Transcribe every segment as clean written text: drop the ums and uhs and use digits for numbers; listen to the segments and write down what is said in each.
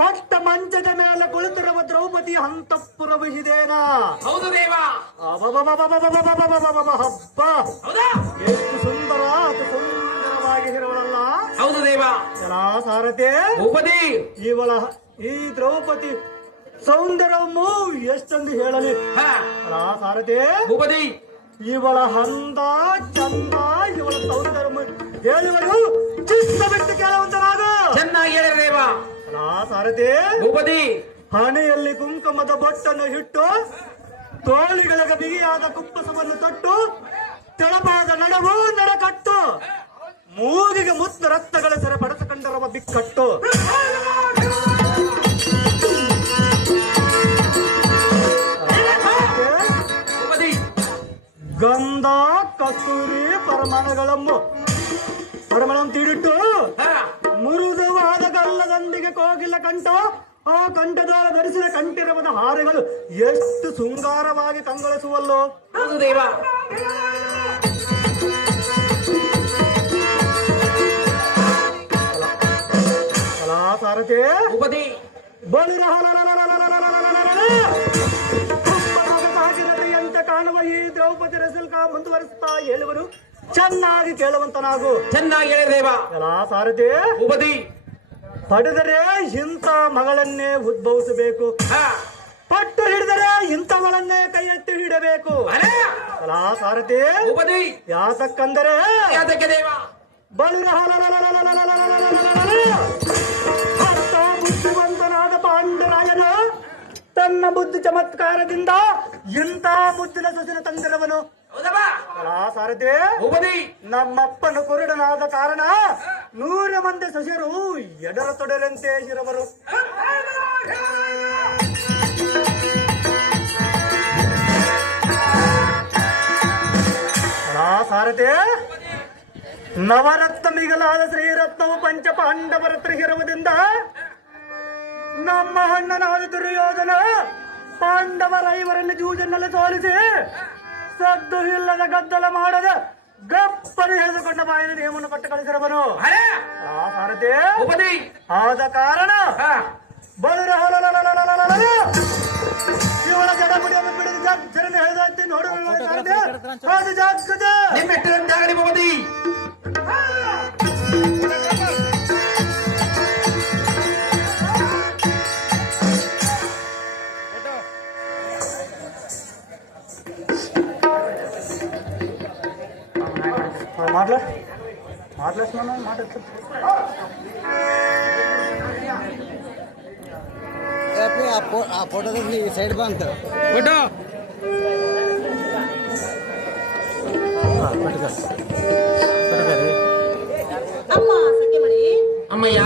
ಪಟ್ಟ ಮಂಚದ ಮೇಲೆ ಕುಳಿತಿರುವ ದ್ರೌಪದಿ ಅಂತಃಪುರವಿಸಿದೇನ? ಹೌದು ದೇವ. ಹಬ್ಬ ಎಷ್ಟು ಸುಂದರ, ಅತಿ ಸುಂದರವಾಗಿ ಇರುವಳಲ್ಲ? ಹೌದು ದೇವ. ಸಾರಥಿ ಭೂಪತಿ, ಈ ದ್ರೌಪದಿ ಸೌಂದರ್ಯವನ್ನು ಎಷ್ಟೆಂದು ಹೇಳಲಿ? ಸಾರಥಿ ಭೂಪತಿ, ಇವಳ ಹಂದ ಚಂದ, ಇವಳ ಸೌಂದರ್ಯ ಹೇಳುವರು ಚಿತ್ತ ಬಿಟ್ಟು ಕೇಳುವಂತನಾಗ. ಚೆನ್ನಾಗಿ ಹೇಳಿ ದೇವ. ಸಾರಥಿ ಭೂಪತಿ, ಹಣೆಯಲ್ಲಿ ಕುಂಕುಮದ ಬೊಟ್ಟನ್ನು ಇಟ್ಟು, ತೋಳಿಗಳಿಗೆ ಬಿಗಿಯಾದ ಕುಪ್ಪಸವನ್ನು ತೊಟ್ಟು, ತೆಳಪಾದ ನಡವು ನಡಕಟ್ಟು, ಮೂಗಿಗೆ ಮುತ್ತ ರಕ್ತಗಳ ಸೆರೆ ಪಡೆದುಕೊಂಡರವ ಬಿಕ್ಕಟ್ಟು. ಗಂಧ ಕಸ್ತೂರಿ ಪರಮಾಣಗಳನ್ನು ತೀಡಿಟ್ಟು, ಮುರುದುವಾದ ಗಲ್ಲದೊಂದಿಗೆ ಕೋಗಿಲ ಕಂಠ, ಆ ಕಂಠದೊಳ ಧರಿಸಿದ ಕಂಠಿರವದ ಹಾರೆಗಳು ಎಷ್ಟು ಶೃಂಗಾರವಾಗಿ ಕಂಗೊಳಿಸುವಲ್ಲೋ? ದೇವ. ಸಾರಥಿ ಬಲಿರ ಸಾಗಿರತೆಯಂತೆ ಕಾಣುವ ಈ ದ್ರೌಪದಿ ರಸಿಲ್ಕ ಮುಂದುವರಿಸ್ತಾ ಹೇಳುವರು ಚೆನ್ನಾಗಿ ಕೇಳುವಂತನಾಗು. ಚೆನ್ನಾಗಿ ಹೇಳಿ ದೇವ. ಸಾರಥಿ ಭೂಪತಿ, ಪಡೆದರೆ ಇಂಥ ಮಗಳನ್ನೇ ಉದ್ಭವಿಸಬೇಕು, ಪಟ್ಟು ಹಿಡಿದರೆ ಇಂಥವಳನ್ನೇ ಕೈ ಎತ್ತಿ ಹಿಡಬೇಕು. ಸಾರಥಿ ಭೂಪತಿ, ಯಾತಕ್ಕಂದರೆ ಬಲಿರ ಭಕ್ತ ಬುದ್ಧಿವಂತನಾದ ಪಾಂಡರಾಯನ ತನ್ನ ಬುದ್ಧಿ ಚಮತ್ಕಾರದಿಂದ ಇಂಥ ಮುದ್ದಿನ ಸೊಸಿನ ತಂದಿರವನು. ಸಾರಥಿ ನಮ್ಮಪ್ಪನು ಕುರುಡನಾದ ಕಾರಣ 100 ಮಂದಿ ಸೊಸೆಯರು ಎಡರ ತೊಡರಂತೆ ಇರುವರು. ಸಾರಥಿ ನವರತ್ನ ಮಿಗಲಾದ ಶ್ರೀರತ್ನವು ಪಂಚ ಪಾಂಡವರ ತ್ರಿಹಿರವದಿಂದ ನಮ್ಮ ಅಣ್ಣನಾದ ದುರ್ಯೋಧನ ಪಾಂಡವರ ಐವರನ್ನು ಜೂಜನ್ನಲ್ಲಿ ಸೋಲಿಸಿ ಸದ್ದು ಇಲ್ಲದ ಗದ್ದಲ ಮಾಡದ ಗಪ್ಪನೆ ಹೇಳಿದುಕೊಂಡ ಬಾಯಿನ ನಿಯಮವನ್ನು ಕೊಟ್ಟು ಕಳಿಸಿರವನು ಆ ಭಾರತೆ ಉಪದಿ ಆದ ಕಾರಣ ಬಲರ ಇವಳ ಜಡಗುಡಿಯನ್ನು ಬಿಡಿದು ಜಾಗ್ರತೆ ಹೇಳಿದಂತೆ ನೋಡುವ ಅದು ಜಾಗ್ರತೆ ನಿಮ್ಮೆಟ್ಟಿದಂತಾಗಲಿ ಉಪದಿ ಆ ಫೋಟೋದಲ್ಲಿ ಸೈಡ್ ಬಂತ ಫೋಟೋ ಅಮ್ಮ ಸಖಿಮಣಿ, ಅಮ್ಮಯ್ಯ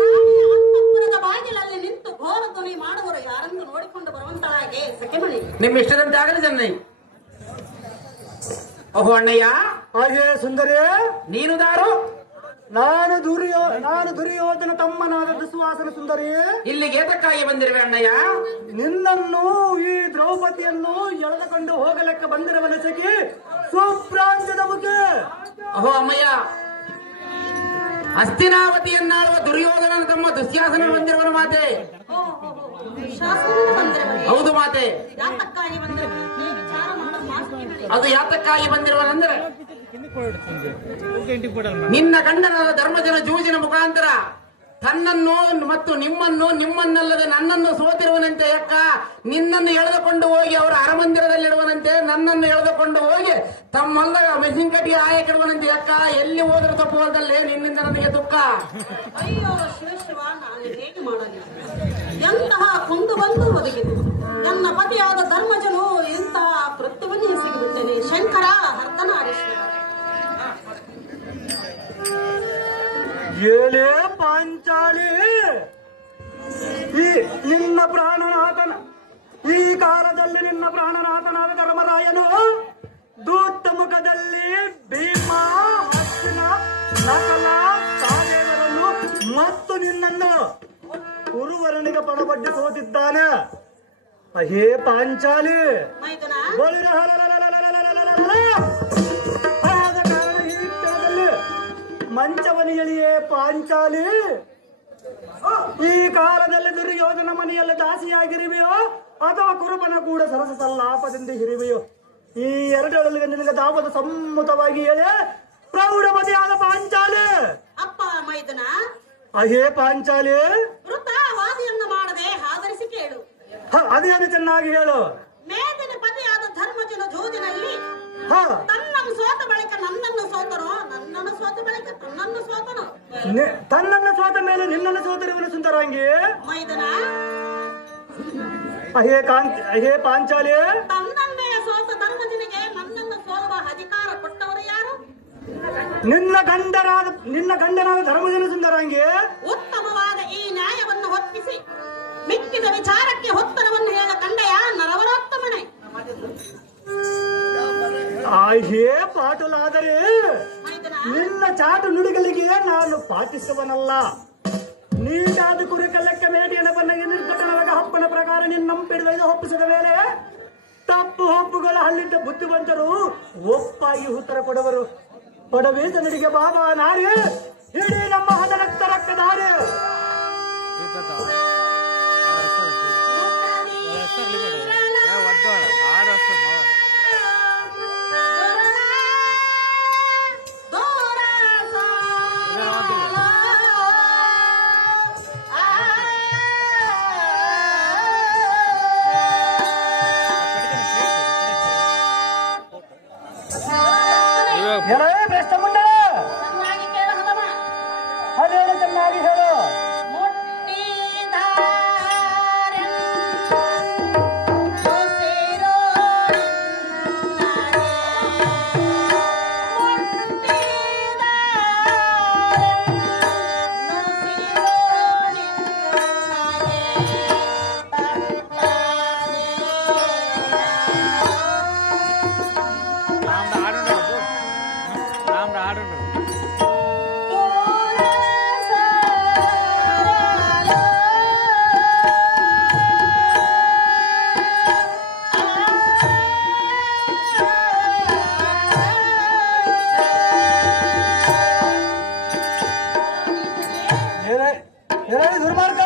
ರಾಣಿಯ ಅಂತಃಪುರದ ಬಾಗಿಲಲ್ಲಿ ನಿಂತು ಘೋರ ಧ್ವನಿ ಮಾಡುವರು ಯಾರನ್ನು ನೋಡಿಕೊಂಡು ಬರುವಂತಳಾಗೆ ಸಖಿಮಣಿ. ನಿಮ್ಮ ಇಷ್ಟದಂತಾಗಲಿ ಚೆನ್ನೈ. ಓಹೋ ಅಣ್ಣಯ್ಯ, ಹಾಗೆ ಸುಂದರಿ, ನೀನು ದಾರು, ನಾನು ದುರ್ಯೋಧನ ತಮ್ಮನಾದ ಸುವಾಸನ ಸುಂದರಿ. ಇಲ್ಲಿಗೆ ಏತಕ್ಕಾಗಿ ಬಂದಿರುವೆ ಅಣ್ಣಯ್ಯ? ನಿನ್ನನ್ನು ಈ ದ್ರೌಪದಿಯನ್ನು ಎಳೆದುಕೊಂಡು ಹೋಗಲೆಕ್ಕ ಬಂದಿರವನ ಸಖಿ ಸುಪ್ರಾಂಜದ ಮುಖಿ. ಓಹೋ ಅಮ್ಮಯ್ಯ, ಹಸ್ತಿನಾವತಿಯನ್ನಾಳುವ ದುರ್ಯೋಧನನ ತಮ್ಮ ದುಶ್ಯಾಸನ ಬಂದಿರುವನು ಮಾತೆ. ಶಾಸನ ಬಂದಿರಬೇ. ಹೌದು ಮಾತೆ. ಯಾತಕ್ಕಾಗಿ ಬಂದಿರಬೇ? ಈ ವಿಚಾರ ಮಾಡಮ್ಮ ಸಖಿಮಣಿ. ಅದು ಯಾತಕ್ಕಾಗಿ ಬಂದಿರುವನೆಂದರೆ ನಿನ್ನ ಗಂಡನಾದ ಧರ್ಮಜನ ಜೂಜಿನ ಮುಖಾಂತರ ತನ್ನನ್ನು ಮತ್ತು ನಿಮ್ಮನ್ನಲ್ಲದೆ ನನ್ನನ್ನು ಸೋತಿರುವನಂತೆ ಯಕ್ಕ, ನಿನ್ನನ್ನು ಎಳೆದುಕೊಂಡು ಹೋಗಿ ಅವರ ಅರಮಂದಿರದಲ್ಲಿಡುವನಂತೆ, ನನ್ನನ್ನು ಎಳೆದುಕೊಂಡು ಹೋಗಿ ತಮ್ಮಲ್ಲ ಮೆಸಿಂಕಟ್ಟಿಗೆ ಆಯಕಿಡುವನಂತೆ ಯಕ್ಕ. ಎಲ್ಲಿ ಹೋದರೂ ತಪ್ಪುವುದಲ್ಲೇ ನಿನ್ನಿಂದ ನನಗೆ ದುಃಖ. ಅಯ್ಯೋ ಶಿವ, ನಾನು ಹೇಗೆ ಮಾಡಲಿ? ಎಂತಹ ಕೊಂದು ಬಂದು ಒದಗಿದೆ ನನ್ನ ಪತಿಯಾದ ಧರ್ಮಜನು. ಇಂತಹ ಕೃತ್ಯವನ್ನೇ ಸಿಗಿಬಿಟ್ಟನೆ. ಶಂಕರ ಹರ್ತನಾರೀಶ್ವರ. ಏಳೇ ಪಾಂಚಾಲಿ, ಈ ನಿನ್ನ ಪ್ರಾಣನಾಥನ ಈ ಕಾಲದಲ್ಲಿ ನಿನ್ನ ಪ್ರಾಣನಾಥನಾದ ಧರ್ಮರಾಯನು ದೂತ ಮುಖದಲ್ಲಿ ಭೀಮ, ಹಸ್ತಿನ, ನಕಲ, ಸಹದೇವರನ್ನು ಮತ್ತು ನಿನ್ನನ್ನು ಕುರುವರನಿಗೆ ಪಣಬಡ್ಡಿ ಸೋತಿದ್ದಾನೆ. ಹೇ ಪಾಂಚಾಲಿ, ಮೈದುನ ಆದ ಕಾರಣ ಈ ಕ್ಷಣದಲ್ಲಿ ಮಂಚವನಿಯಲಿಯೇ ಪಾಂಚಾಲಿ, ಈ ಕಾಲದಲ್ಲಿ ದುರ್ಯೋಧನ ಮನೆಯಲ್ಲಿ ದಾಸಿಯಾಗಿರುವೆಯೋ ಅಥವಾ ಕುರುಬನ ಕೂಡ ಸರಸ ಸಲ್ಲಾಪದಿಂದ ಹಿರಿವೆಯೋ, ಈ ಎರಡರಲ್ಲಿ ನಿನಗೆ ದಾಪದ ಸಮ್ಮತವಾಗಿ ಹೇಳಿ ಪ್ರೌಢಮತಿಯಾದ ಪಾಂಚಾಲಿ. ಅಪ್ಪ ಮೈದುನ, ಅಹೇ ಪಾಂಚಾಲಿ, ವೃತಾವಾದಿಯನ್ನು ಮಾಡದೆ ಆಧರಿಸಿ ಕೇಳು. ಅದೇನು ಚೆನ್ನಾಗಿ ಹೇಳು. ಮೇದಿನ ಪತಿಯಾದ ಧರ್ಮಜನ ಜೂಜಿನಲ್ಲಿ ಹ, ತನ್ನನ್ನು ಸೋತ ಬಳಿಕ ನನ್ನನ್ನು ಸೋತನೋ, ನನ್ನನ್ನು ಸೋತ ಬಳಿಕ ತನ್ನನ್ನು ಸೋತನೋ? ತನ್ನನ್ನು ಸೋತ ಮೇಲೆ ನಿನ್ನನ್ನು ಸೋತರಿವನು ಸುಂದರಾಂಗಿ. ಮೈದನ, ಅಹೇ ಪಾಂಚಾಲಿ, ತನ್ನನ್ನೇ ಸೋತ ಧರ್ಮಜನಿಗೆ ನನ್ನನ್ನು ಸೋಲುವ ಅಧಿಕಾರ ಕೊಟ್ಟವರು ಯಾರು? ನಿನ್ನ ಗಂಡನಾದ ಧರ್ಮಜನ ಸುಂದರಾಂಗಿ. ಉತ್ತಮವಾದ ಈ ನ್ಯಾಯವನ್ನು ಒಪ್ಪಿಸಿ ಮಿಕ್ಕಿದ ವಿಚಾರಕ್ಕೆ ಉತ್ತರವನ್ನು ಹೇಳ ಕಂಡೆಯ ನರವರೋತ್ತಮನೆ. ಹೇ ಪಾಟುಲಾದರೆ ನಿನ್ನ ಚಾಟು ನುಡಿಗಳಿಗೆ ನಾನು ಪಾಟಿಸುವನಲ್ಲ. ನೀಟಾದ ಕುರಿಕಲ್ಲಕ್ಕ ಮೇಟಿಯನ ಬನ್ನಗೆ ನಿರ್ಘಟನವಾಗ ಹಪ್ಪನ ಪ್ರಕಾರ ನಿನ್ನಂಪಿಡಿದ ಒಪ್ಪಿಸಿದ ಮೇಲೆ ತಪ್ಪು ಒಪ್ಪುಗಳ ಹಲ್ಲಿದ್ದ ಬುದ್ಧಿವಂತರು ಒಪ್ಪಾಗಿ ಉತ್ತರ ಕೊಡುವರು. ಪಡವೇದ ನಡಿಗೆ ಬಾಬಾ ನಾರಿ ಇಡೀ ನಮ್ಮ ಹದರಕ್ತ ರಕ್ತದಾರಿ. ಚೆನ್ನಾಗಿ ಕೇಳ ಹದಮ. ಅದೇನು ಚೆನ್ನಾಗಿ ಹೇಳು. ದುರ್ಮಾರ್ಗ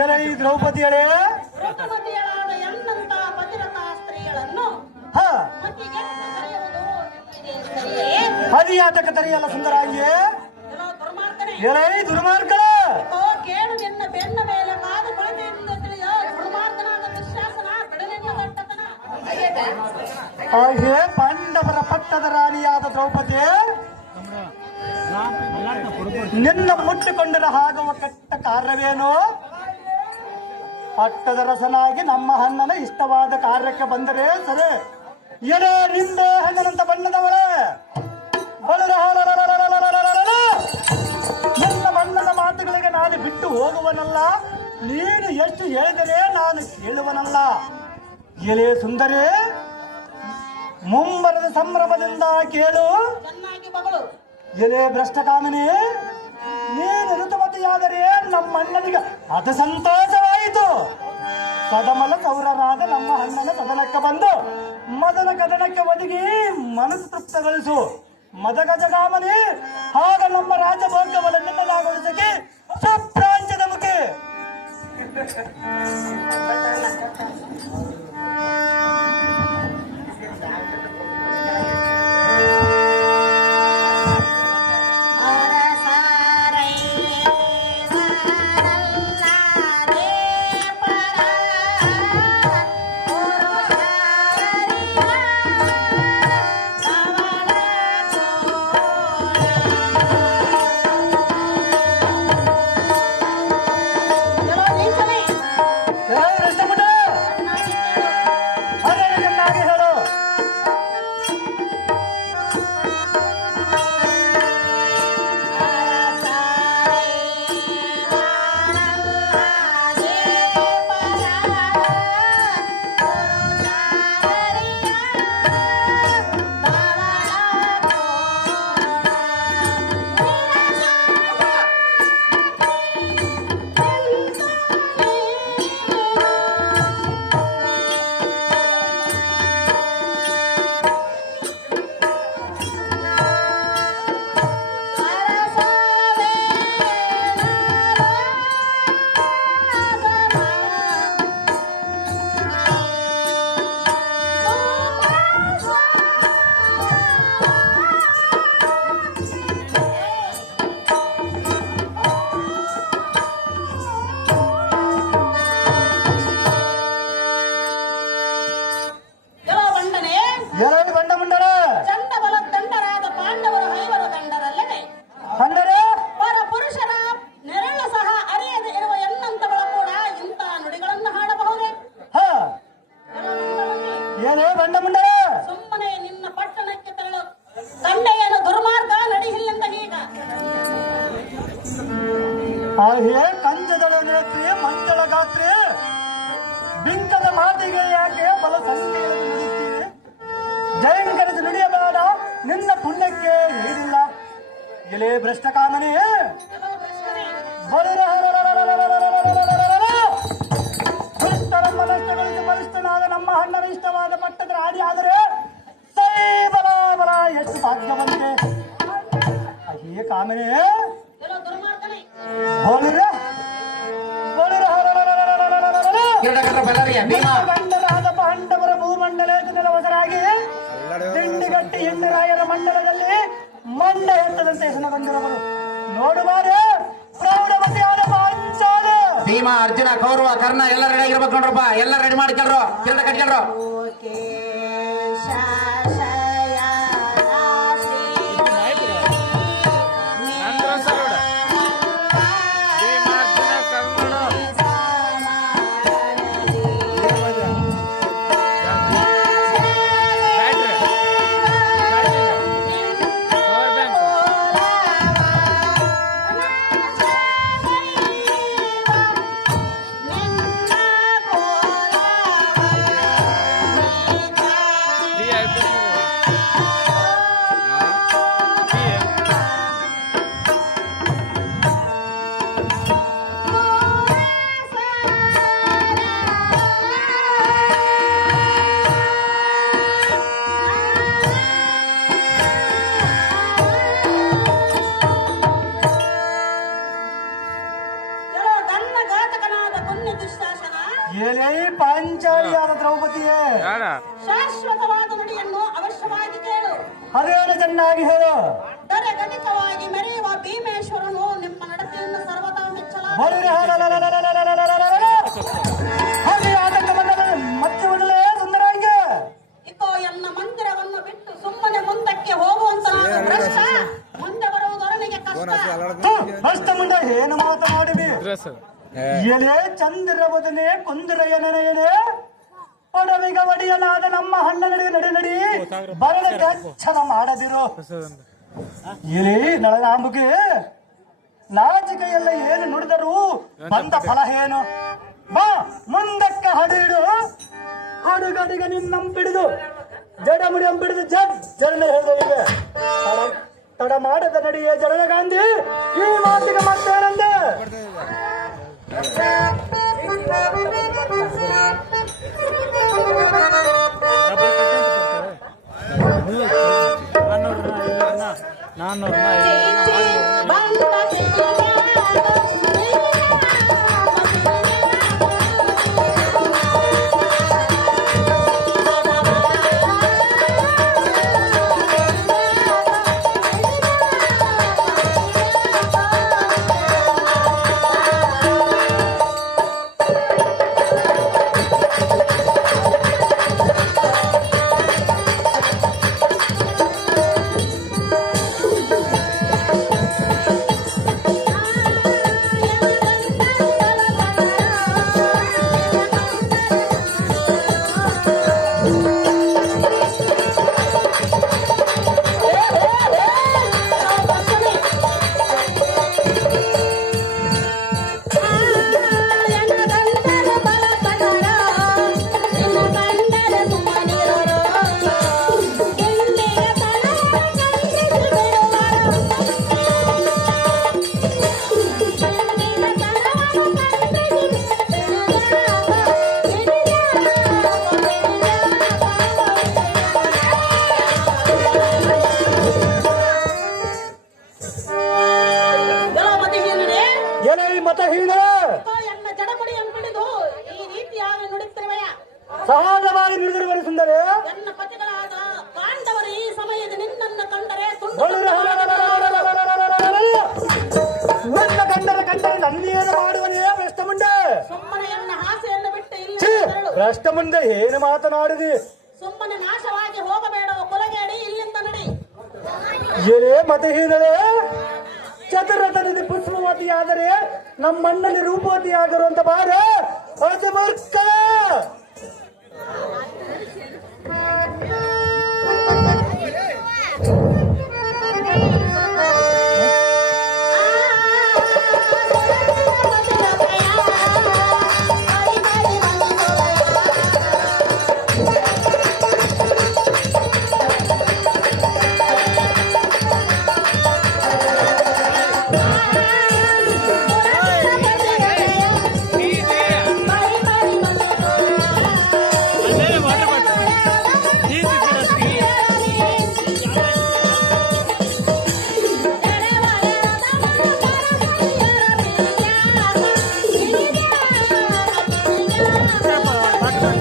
ಏನೇ ಈ ದ್ರೌಪದಿಯರೇ ಋತುಮತಿಯರಾದ ಎನ್ನಂತ ಪತಿರತ ಸ್ತ್ರೀಯರನ್ನು ಹ ಮತಿಗೆಟ್ಟು ಕರೆಯುವುದು ಸರಿಯೇ? ಹರಿಯಾತಕ ತರೆಯಲ್ಲ ಸುಂದರಾಂಗಿಯೇ ಎಲ್ಲೋ ದುರ್ಮಾರ್ಗನೇ, ಏನೇ ದುರ್ಮಾರ್ಗರ ಓ ಕೇಳು ನಿನ್ನ ಬೆನ್ನ ಮೇಲೆ ಕಾದು ಕುಳಿತಿದ್ದ ತಿಳಿಯ ದುರ್ಮಾರ್ಗನಾದ ದುಶ್ಯಾಸನ ಕಡಲಿನ ದಟ್ಟತನ. ಹಾಗೆ ಪಾಂಡವರ ಪಟ್ಟದ ರಾಣಿಯಾದ ದ್ರೌಪದಿ ನಿನ್ನ ಮುಟ್ಟಿಕೊಂಡರ ಹಾಗುವ ಕೆಟ್ಟ ಕಾರ್ಯವೇನು? ಪಟ್ಟದ ರಸನಾಗಿ ನಮ್ಮ ಅಣ್ಣನ ಇಷ್ಟವಾದ ಕಾರ್ಯಕ್ಕೆ ಬಂದರೆ ಸರಿ. ಎಲೆ ನಿಂದೆ ಹಣ್ಣನಂತ ಬಣ್ಣದವಳೆ ನಿನ್ನ ಅಣ್ಣನ ಮಾತುಗಳಿಗೆ ನಾನು ಬಿಟ್ಟು ಹೋಗುವನಲ್ಲ, ನೀನು ಎಷ್ಟು ಹೇಳಿದರೆ ನಾನು ಕೇಳುವನಲ್ಲ. ಎಲೆ ಸುಂದರಿ, ಮುಂಬರದ ಸಂಭ್ರಮದಿಂದ ಕೇಳು. ಚೆನ್ನಾಗಿ ಮಗಳು ಎಲೆ ಭ್ರಷ್ಟಕಾಮನೆ, ನೀನು ಋತುಮತಿಯಾದರೆ ನಮ್ಮ ಅಣ್ಣನಿಗೆ ಅದ ಸಂತೋಷವಾಯಿತು. ಸದಮಲ ಸೌರರಾದ ನಮ್ಮ ಅಣ್ಣನ ಸದನಕ್ಕೆ ಬಂದು ಮದನ ಕದನಕ್ಕೆ ಒದಗಿ ಮನಸ್ಸು ತೃಪ್ತಗೊಳಿಸು. ಮದಗಜಗಾಮನೆ, ಆಗ ನಮ್ಮ ರಾಜಭೋಗ್ಯವನ್ನು ನಿನ್ನದಾಗೊಳಿಸಕ್ಕೆ ಸುಪ್ರಾಂಚದ ಮುಖಿ. ಸುಮ್ಮನೆ ನಿನ್ನ ಪಟ್ಟಣಕ್ಕೆ ತೆರಳು. ಗಂಡೆಯನು ದುರ್ಮಾರ್ಗ ನಡೆಯಿಲ್ಲಂತ ಈಗ ಆಹೇ ಕಂಜದಳ ನೇತ್ರಿ ಮಂಜಳ ಗಾತ್ರಿ ಬಿಂಕದ ಮಾತಿಗೆ ಯಾಕೆ ಬಲ ಸಂಖ್ಯೆಯಲ್ಲಿ ನುಡಿಯುತ್ತೀರಿ? ಜಯಂಕರಿಸಿ ನುಡಿಯಬೇಡ, ನಿನ್ನ ಪುಣ್ಯಕ್ಕೆ ನೀಡಿಲ್ಲ. ಎಲೆ ಭ್ರಷ್ಟ ಕಾಮನೆ, ದುಷ್ಟರಮ್ಮ ನಷ್ಟಗೊಳಿಸಿ ಬಲಿಷ್ಠನಾದ ನಮ್ಮ ಅಣ್ಣನ ಇಷ್ಟವಾದ ಪಟ್ಟದ ರಾಣಿ ಆದರೆ ಸೈ ಬಲ ಬಲ ಎಷ್ಟು ಭಾಗ್ಯವಂತೆ. ಅಯ್ಯೇ ಕಾಮನೆ, ಕಿರೀಟಕಟ್ರ ಎಲ್ಲರಿಗೆ ಭೀಮ ಗಂಡರಾದ ಪಾಂಡವರ ಭೂಮಂಡಲೇತ ನೆಲವಸರಾಗಿ ದಿಂಡಿಗಟ್ಟಿ ಹೆಣ್ಣರಾಯರ ಮಂಡಲದಲ್ಲಿ ಮಂಡ ಎತ್ತದಂತೆ ಹೆಸರು ಬಂದಿರವರು ನೋಡುವಾರೆ ಪ್ರೌಢಮತಿಯಾದ ಪಾಂಚಾಲ ಭೀಮ ಅರ್ಜುನ ಕೌರವ ಕರ್ಣ ಎಲ್ಲ ರೆಡಿ ಆಗಿರ್ಬೇಕು ನೋಡ್ರಪ್ಪ ಎಲ್ಲ ರೆಡಿ ಮಾಡ್ಕೊಳ್ರು ಕಿರೀಟ ಕಟ್ಕೊಳ್ರು ಏನೇ ಪಾಂಚಾಲಿಯಾದ ದ್ರೌಪದಿಯೇ ಶಾಶ್ವತವಾದ ನುಡಿಯನ್ನು ಅವಶ್ಯವಾಗಿ ಕೇಳು. ಅದೇನು ಚೆನ್ನಾಗಿ ಹೇಳು. ದರಗಣಿತವಾಗಿ ಮೆರೆಯುವ ಭೀಮೇಶ್ವರನು ನಿಮ್ಮ ನಡತೆಯನ್ನು ಸರ್ವದಾ ಮೆಚ್ಚಲಾರ. ಮತ್ತೆ ಬಿಡಲೇ ಸುಂದರಾಂಗಿ. ಇಕೋ ಎನ್ನ ಮಂದಿರವನ್ನು ಬಿಟ್ಟು ಸುಮ್ಮನೆ ಮುಂದಕ್ಕೆ ಹೋಗುವಂತ ಭ್ರಷ್ಟ ಮುಂದೆ ಬರುವುದರನಿಗೆ ಕಷ್ಟ. ಭ್ರಷ್ಟ ಮುಂದೆ ಏನು ಮಾತನಾಡಿವಿ. ಎಲೆ ಚಂದ್ರವದನೆ ಕುಂದರಯ್ಯನೇ ಒಡವಿಗ ಒಡೆಯನಾದ ನಮ್ಮ ಹಣ್ಣ ನಡಿ ನಡಿ ಬರಳ ಛಲ ಮಾಡದಿರು. ಎಲೆ ನಳನಾಂಬುಗೆ ನಾಚಿಕೆಯಲ್ಲ ಏನು ನುಡಿದರು ಬಂದ ಫಲ ಏನು. ಬಾ ಮುಂದಕ್ಕೆ ಹಡಿಡು ಹಡುಗಡಿಗ ನಿನ್ನಂಬಿಡಿದು ಜಡಮುಡಿ ಅಂಬಿಡಿದು ಜನ ಹೇಳಿದ ತಡ ಮಾಡದ ನಡಿಯೇ ಜಡದ ಗಾಂಧಿ ಈ ಮಾತಿಗೆ ಮತ್ತೇನಂದೆ. ಸಹಜವಾಗಿ ನುಡಿದಿರುವರು ಸುಂದರ ನನ್ನ ಪತಿಗಳಾದ ಪಾಂಡವರು ಈ ಸಮಯದ ನಿನ್ನನ್ನು ಕಂಡರೆ ನನ್ನ ಗಂಡರ ಕಂಡರೆ ನನ್ನೇನು ಮಾಡುವನೇ ಭ್ರಷ್ಟ ಮುಂಡೆ. ಸುಮ್ಮನೆ ಎನ್ನ ಹಾಸೆಯನ್ನು ಬಿಟ್ಟು ಇಲ್ಲಿ ಭ್ರಷ್ಟ ಮುಂದೆ ಏನು ಮಾತನಾಡಿದಿ. ಸುಮ್ಮನೆ ನಾಶವಾಗಿ ಹೋಗಬೇಡ ಕೊಲಗೇಡಿ ಇಲ್ಲಿಂದ ನಡಿ. ಏನೇ ಮತಹೀನರೇ ಚತುರತನದಿ ಪುಷ್ಪವತಿಯಾದರೆ ನಮ್ಮಣ್ಣಲ್ಲಿ ರೂಪವತಿಯಾದರು ಅಂತ ಬಾರೆ ಅದು ಮರ್ಕಳ.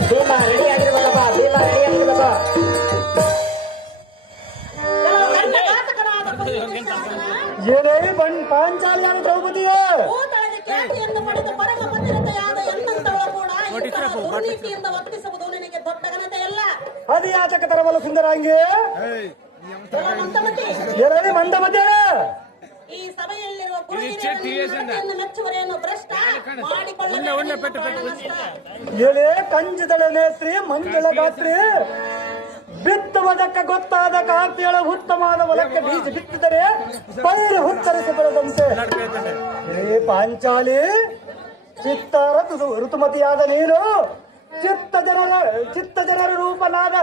ಭೀಮಾ ರೆಡಿ ಆಗಿರ್ಬೇಕಪ್ಪ, ಭೀಮಾ ರೆಡಿ ಆಗಿರ್ಬೇಕು. ಕೆಲವು ಕರ್ಣಘಾತಕರಾದ ಪುಣ್ಯಶಾಸನ ಏನೇ ಪಾಂಚಾಲಿಯಾದ ದ್ರೌಪದಿಯೇ ಭೂತಳದ ಖ್ಯಾತಿಯನ್ನು ಪಡೆದ ಪರಮ ಪತಿರತೆಯಾದ ಎನ್ನಂತವಳು ಕೂಡ ಇಂತಹ ದುರ್ನೀತಿಯಿಂದ ವರ್ತಿಸುವುದು ನಿನಗೆ ದೊಡ್ಡ ಘನತೆಯಲ್ಲ. ಅದು ಯಾತಕ ತರಬಲ್ಲ ಸುಂದರಾಂಗಿ ಕೆಲವು ಮಂದಮತಿ, ಏನೇ ಮಂದಮತಿಯೇ ಈ ಸಭೆಯಲ್ಲಿರುವ ಗುರು ಹಿರಿಯರನ್ನು ಮೆಚ್ಚುವರೇನು ಭ್ರಷ್ಟ ಮಾಡಿಕೊಳ್ಳ ಎಲೆ ಕಂಜದಳ ನೇತ್ರಿ ಮಂಜಳ ಗಾತ್ರಿ ಬಿತ್ತುವುದಕ್ಕೆ ಗೊತ್ತಾದ ಕಾಪಿಯಳ ಉತ್ತಮವಾದ ಹೊಲಕ್ಕೆ ಬೀಜ ಬಿತ್ತಿದರೆ ಪೈರು ಹುತ್ತರಿಸಿ ಬೆಳೆದಂತೆ. ಏ ಪಾಂಚಾಲಿ, ಚಿತ್ತಾರ ಋತುಮತಿಯಾದ ನೀನು ಚಿತ್ತ ಜನರ ರೂಪನಾದ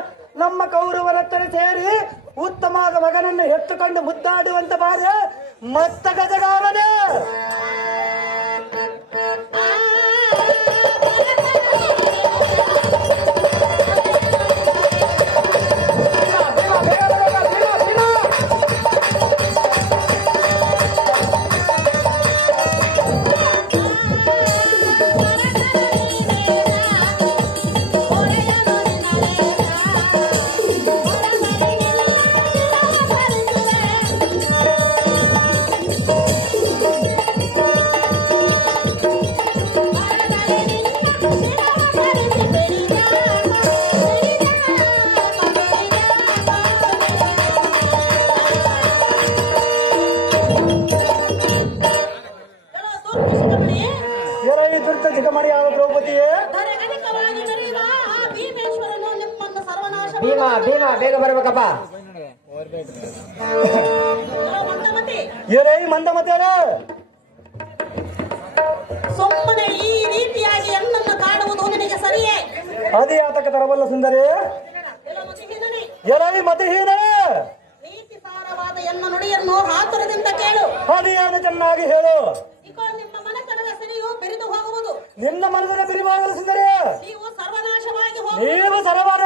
ನಮ್ಮ ಕೌರವರತ್ತರೆ ಸೇರಿ ಉತ್ತಮವಾದ ಮಗನನ್ನು ಎತ್ತುಕೊಂಡು ಮುದ್ದಾಡುವಂತ ಬಾರಿ ಮತ್ತ ಗಜಗಾರನೆ. ಚಿಕ್ಕಮಣಿಯಾದ ದ್ರೌಪದಿಯೇ, ಭೀಮೇಶ್ವರನು ನಿಮ್ಮನ್ನು ಸರ್ವನಾಶ ಭೀಮಾ ಭೀಮಾ ಬೇಗ ಬರ್ಬೇಕಪ್ಪ. ಮಂದಮತಿ, ಏನೇ ಮಂದಮತಿಯರ ಸುಮ್ಮನೆ ಈ ರೀತಿಯಾಗಿ ಎನ್ನನ್ನು ಕಾಡುವುದು ನಿನಗೆ ಸರಿಯೇ? ಅದೇ ಯಾತಕ ತರಬಲ್ಲ ಸುಂದರಿ ಎಲೈ ಮತಿಹೀನ ನೀತಿ ಸಾರವಾದ ಎನ್ನ ನುಡಿಯನ್ನು ಆತುರದಿಂದ ಕೇಳು. ಅದೇನು ಚೆನ್ನಾಗಿ ಹೇಳು. ಇಕೋ ನಿಮ್ಮ ಮನತನದ ಸಿರಿಯು ಬೆರೆದು ಹೋಗುವುದು. ನಿನ್ನ ಮನಸ್ಸಿನ ಬಿರಿವಾಗಲು ಸುಂದರಿ ನೀವು ಸರ್ವನಾಶವಾಗಿ ನೀವು ಸರವಾದ